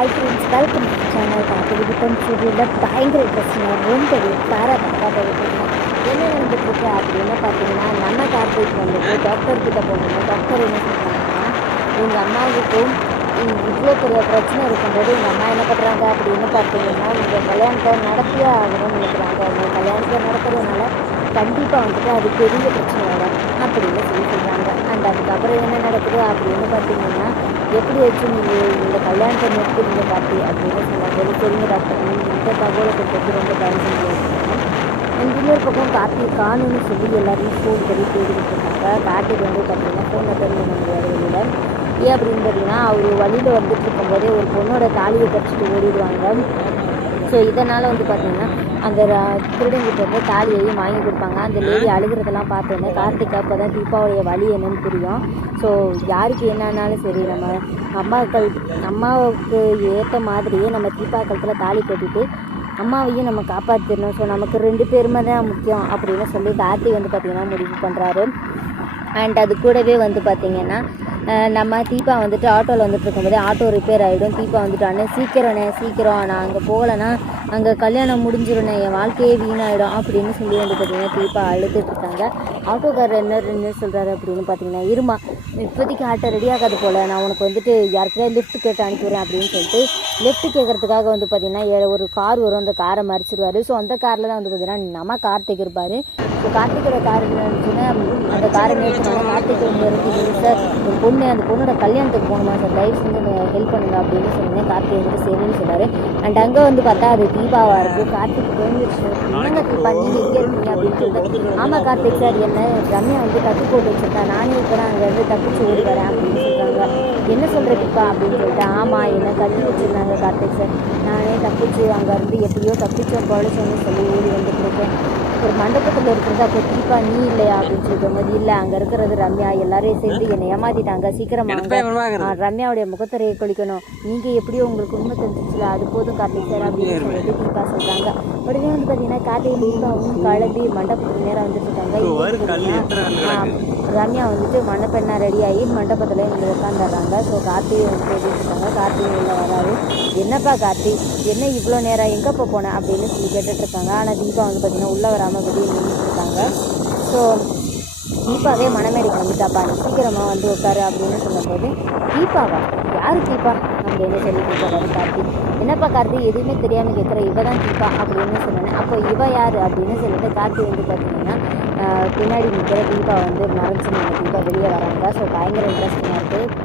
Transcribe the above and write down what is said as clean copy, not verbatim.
Hi friends, welcome to channel. பார்த்து விட்டம் சீரியலில் பயங்கர இன்ட்ரெஸ்டிங்காக ரொம்ப பேராக போயிருக்கோம். என்ன நடந்துட்டுருக்கு அப்படின்னு பார்த்தீங்கன்னா, நம்ம கார்த்திக் வந்துட்டு டாக்டர்கிட்ட போகணும். டாக்டர் என்ன சொல்கிறாங்கன்னா, உங்கள் அம்மாவுக்கும் இவ்வளோ பெரிய பிரச்சனை இருக்கும்போது உங்கள் அம்மா என்ன பண்ணுறாங்க அப்படின்னு பார்த்தீங்கன்னா, உங்கள் கல்யாணத்தை நடத்தியே ஆகணும்னு நினைக்கிறாங்க. உங்கள் கல்யாணத்தை நடத்துறதுனால கண்டிப்பாக வந்துட்டு அது பெரிய பிரச்சனை வரும் அப்படின்னு சொல்கிறாங்க. அண்ட் அதுக்கப்புறம் என்ன நடக்குது அப்படின்னு பார்த்தீங்கன்னா, எப்படி வச்சு நீங்கள் இந்த கல்யாணத்தை நிறுத்துறீங்க கார்த்தி அப்படின்னு சொன்னாங்க. சரிங்க டாக்டர், நீங்கள் இந்த தகவலை கொடுத்து ரொம்ப தேங்க்ஸ் சொல்லியிருக்காங்க. இன்னொரு பக்கம் கார்த்தி காணுன்னு சொல்லி எல்லாரையும் ஃபோன் பண்ணி தேடிக்கிட்டு இருக்காங்க. கார்த்திக் வந்து பார்த்தீங்கன்னா ஃபோன் அட்டன் பண்ண முடியாது வெளியில். ஏன் அப்படின்னு பார்த்தீங்கன்னா, அவர் வழியில் வந்துட்டு இருக்கும்போதே ஒரு பொண்ணோட தாலியை கடிச்சிட்டு ஓடிடுவாங்க. ஸோ இதனால் வந்து பார்த்திங்கன்னா அந்த திருடங்கிட்ட வந்து தாலியையும் வாங்கி கொடுப்பாங்க. அந்த லேடி அழுகிறதெல்லாம் பார்த்தோன்னே கார்த்திக் அப்போ தான் தீபாவளிய வழி என்னன்னு புரியும். ஸோ யாருக்கு என்னன்னாலும் சரி, நம்ம அம்மாவுக்கு ஏற்ற மாதிரியே நம்ம தீபாக்களத்தில் தாலி கட்டிட்டு அம்மாவையும் நம்ம காப்பாற்றிடணும். ஸோ நமக்கு 2 பேருமே தான் முக்கியம் அப்படின்னு சொல்லி கார்த்திக் வந்து பார்த்திங்கன்னா முடிவு பண்ணுறாரு. அண்ட் அது கூடவே வந்து பார்த்திங்கன்னா, நம்ம தீபா வந்துட்டு ஆட்டோவில் வந்துட்டு இருக்கும்போதே ஆட்டோ ரிப்பேர் ஆகிடும். தீபா வந்துட்டு அண்ணன் சீக்கிரம் நான் அங்கே போகலைன்னா அங்கே கல்யாணம் முடிஞ்சிருண்ணே, என் வாழ்க்கையே வீணாயிடும் அப்படின்னு சொல்லி வந்து பார்த்திங்கன்னா தீபா அழுதுட்டு இருக்காங்க. ஆட்டோக்காரர் என்ன சொல்கிறாரு அப்படின்னு பார்த்தீங்கன்னா, இருமா இப்போதைக்கு ஆட்டோ ரெடி ஆகாது போல், நான் உனக்கு வந்துட்டு யாருக்கிட்ட லிஃப்ட் கேட்டு அனுப்பிடுறேன் அப்படின்னு சொல்லிட்டு லிஃப்ட் கேட்குறதுக்காக வந்து பார்த்திங்கன்னா ஒரு கார் வரும். அந்த காரை மறிச்சிடுவார். ஸோ அந்த காரில் தான் வந்து பார்த்திங்கன்னா நம்ம கார்த்திக் இருப்பார். ஸோ கார்த்திகோட கார் இருந்துச்சுன்னா அந்த காரை நேர்த்துனால கார்த்திக் நிறுத்தி, சார் ஒரு பொண்ணு, அந்த பொண்ணோட கல்யாணத்துக்கு போகணுமா சார், தயவு செஞ்சு ஹெல்ப் பண்ணுங்க அப்படின்னு சொன்னேன். கார்த்திக் வந்துட்டு சரின்னு சொன்னார். அண்ட் அங்கே வந்து பார்த்தா அது தீபாவாக இருக்குது. கார்த்திக் தெரிஞ்சிருச்சு. என்னங்க தீபா நீங்கள் எங்கே இருக்கீங்க அப்படின்னு சொல்லிட்டு, ஆமாம் கார்த்திக் சார், என்ன ரம்யா வந்து தப்பு போட்டு வச்சுருக்கா, நானே இப்போ அங்கேருந்து தப்பிச்சு ஓடி வரேன் அப்படின்னு சொல்கிறாங்க. என்ன சொல்கிற தீபா அப்படின்னு சொல்லிட்டு, ஆமாம் என்ன கட்டி வச்சுருந்தாங்க கார்த்திக் சார், நானே தப்பிச்சு அங்கேருந்து எப்படியோ தப்பிச்சோம் பொழைச்சோன்னு சொல்லி ஓடி வந்துட்டு இருக்கேன். ஒரு மண்டபத்தில் இருக்கிறது. அப்போ தீபா நீ இல்லையா அப்படின்னு சொல்லும்போது, இல்லை அங்கே இருக்கிறது ரம்யா, எல்லாரையும் சேர்ந்து என்னை ஏமாத்திட்டாங்க, சீக்கிரமாக ரம்யாவுடைய முகத்தரையை கொளிக்கணும், நீங்கள் எப்படியோ உங்களுக்கு உண்மை தெரிஞ்சிச்சுல, அது போதும் கார்த்திக் சார் அப்படின்னு சொல்லிட்டு தீபா சொல்கிறாங்க. உடனே வந்து பார்த்தீங்கன்னா கார்த்திக் தீபாவும் கிளம்பி மண்டபத்துக்கு நேரம் வந்துட்டு இருக்காங்க. ரம்யா வந்துட்டு மண்டபெண்ணா ரெடி ஆகி மண்டபத்தில் இங்கே உட்காந்துடுறாங்க. ஸோ கார்த்திகை வந்து பேசிட்டு இருக்காங்க. கார்த்திகை உள்ள வராரு. என்னப்பா கார்த்தி, என்ன இவ்வளோ நேரம் எங்கேப்போ போனேன் அப்படின்னு சொல்லி கேட்டுட்ருக்காங்க. ஆனால் தீபா வந்து பார்த்திங்கன்னா உள்ளே வராமல் வெளியே நின்றுட்டுருக்காங்க. ஸோ தீபாவே மனமேடைக்கு வந்துட்டாப்பா, நீ சீக்கிரமாக வந்து உட்காரு அப்படின்னு சொல்லும்போது, தீபாவா, யார் தீபா அப்படின்னு சொல்லி கேட்குறாரு கார்த்திக். என்னப்பா கார்த்திக் எதுவுமே தெரியாமல் கேட்குற, இவ தான் தீபா அப்படின்னு சொன்னேன். அப்போ இவ யார் அப்படின்னு சொல்லிட்டு கார்த்திக் வந்து பார்த்தீங்கன்னா பின்னாடி நிற்கிற தீபா வந்து மறைச்சு நம்ம தீபா வெளியே வராங்க. ஸோ பயங்கர இன்ட்ரெஸ்டிங்காக இருக்குது.